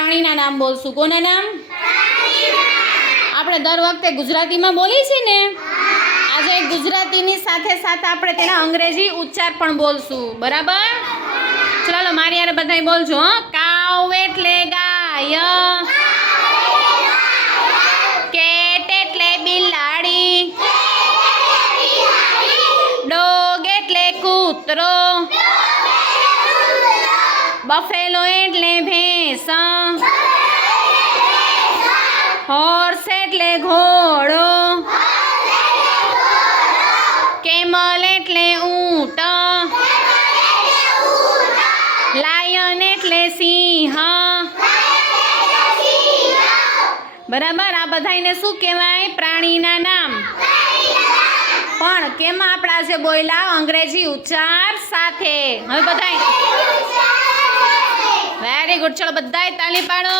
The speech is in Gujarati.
પ્રાણીના નામ બોલશું. કોના નામ? આપણે દર વખતે ગુજરાતીમાં બોલીએ છીએ ને, આજે ગુજરાતીની સાથે સાથે આપણે તેના અંગ્રેજી ઉચ્ચાર પણ બોલશું. બરાબર? ચાલો મારી યાર બધાય બોલજો. કાઉ એટલે ગાય, કેટ એટલે બિલાડી, ડોગ એટલે કૂતરો, બફેલો એટલે ભેંસ, હોર્સ એટલે ઘોડો, કેમલ એટલે ઊંટ, લાયન એટલે સિંહ. બરાબર? આ બધાયને શું કહેવાય? પ્રાણીના નામ. પણ કેમાં આપણે આજે બોલ્યા? અંગ્રેજી ઉચ્ચાર સાથે. હવે બધાય વેરી ગુડ. ચલો બધાય તાળી પાડો.